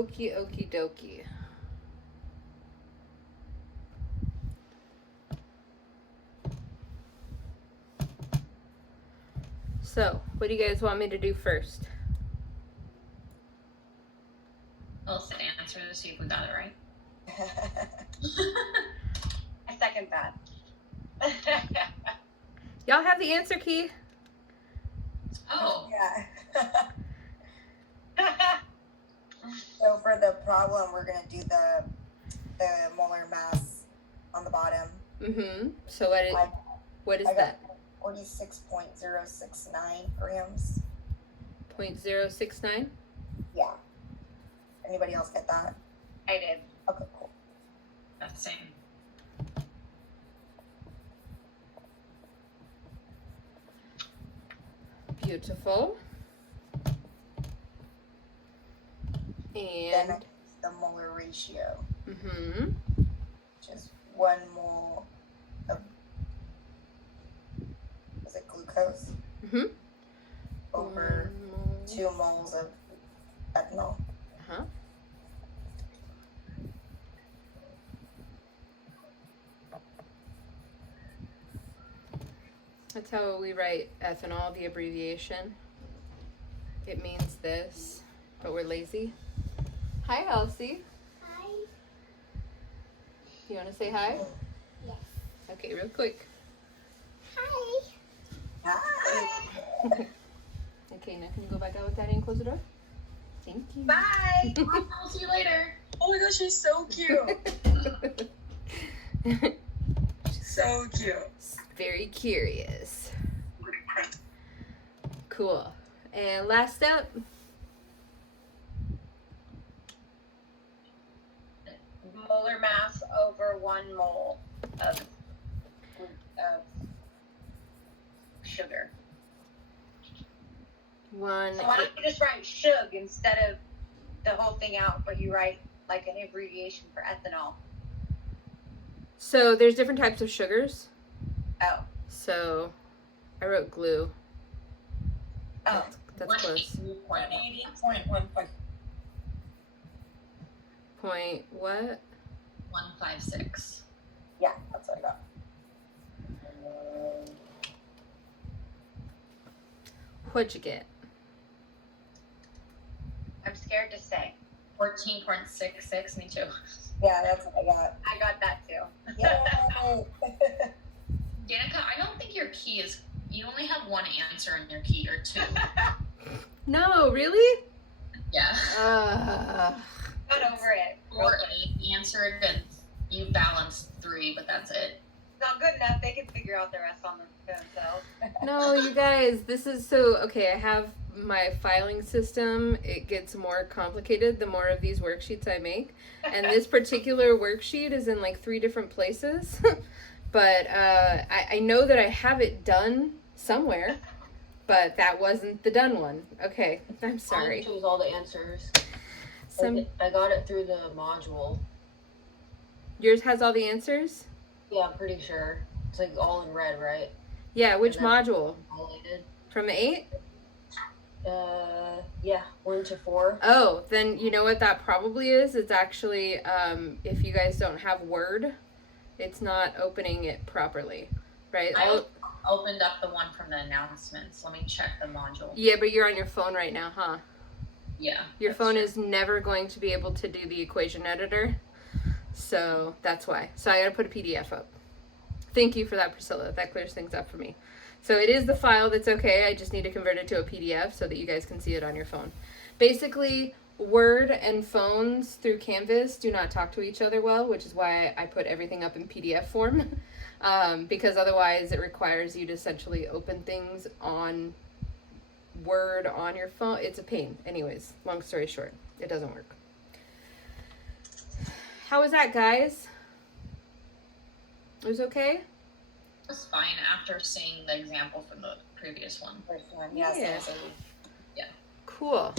Okie dokie. So, what do you guys want me to do first? I'll answer to see if we got it right. I second that. Y'all have the answer key? Oh. Yeah. So for the problem, we're going to do the molar mass on the bottom. Mm-hmm. So what is that? 46.069 grams. 0.069? Yeah. Anybody else get that? I did. Okay, cool. That's same. Beautiful. Then And the molar ratio, mm-hmm. which is 1 mole of, was it glucose? Mm-hmm. Over 2 moles of ethanol. Uh-huh. That's how we write ethanol, the abbreviation. It means this, but we're lazy. Hi, Elsie. Hi. You want to say hi? Yes. Okay, real quick. Hi. Hi. Okay, now can you go back out with Daddy and close the door? Thank you. Bye. I'll see you later. Oh my gosh, she's so cute. So cute. Very curious. Cool. And last step. Molar mass over 1 mole of sugar. One. So why don't you just write shug instead of the whole thing out, but you write like an abbreviation for ethanol? So there's different types of sugars. Oh. So I wrote glue. Oh. That's close. 180.15. Point what? 156. Yeah, that's what I got. What'd you get? I'm scared to say. 14.66. Me too. Yeah, that's what I got. I got that too. Yay! Danica, I don't think your key is. You only have one answer in your key, or 2. No, really? Yeah. Got over it. Or 8 answered, and you balanced 3, but that's it. Not good enough. They can figure out the rest on themselves. No, you guys, this is so, okay, I have my filing system. It gets more complicated the more of these worksheets I make. And this particular worksheet is in like 3 different places. But I know that I have it done somewhere, but that wasn't the done one. Okay, I'm sorry. I chose all the answers. I got it through the module. Yours has all the answers? Yeah, I'm pretty sure. It's like all in red, right? Yeah, which module? Highlighted. From 8? Yeah, 1 to 4. Oh, then you know what that probably is? It's actually, if you guys don't have Word, it's not opening it properly, right? I opened up the one from the announcements. Let me check the module. Yeah, but you're on your phone right now, huh? Yeah. Your phone is never going to be able to do the equation editor. So that's why. So I gotta put a PDF up. Thank you for that, Priscilla. That clears things up for me. So it is the file that's okay. I just need to convert it to a PDF so that you guys can see it on your phone. Basically, Word and phones through Canvas do not talk to each other well, which is why I put everything up in PDF form. Because otherwise it requires you to essentially open things on Word on your phone. It's a pain. Anyways, long story short, it doesn't work. How was that, guys? It was okay? It was fine after seeing the example from the previous one. First one, yes. Yeah. Yes. Yeah. Cool.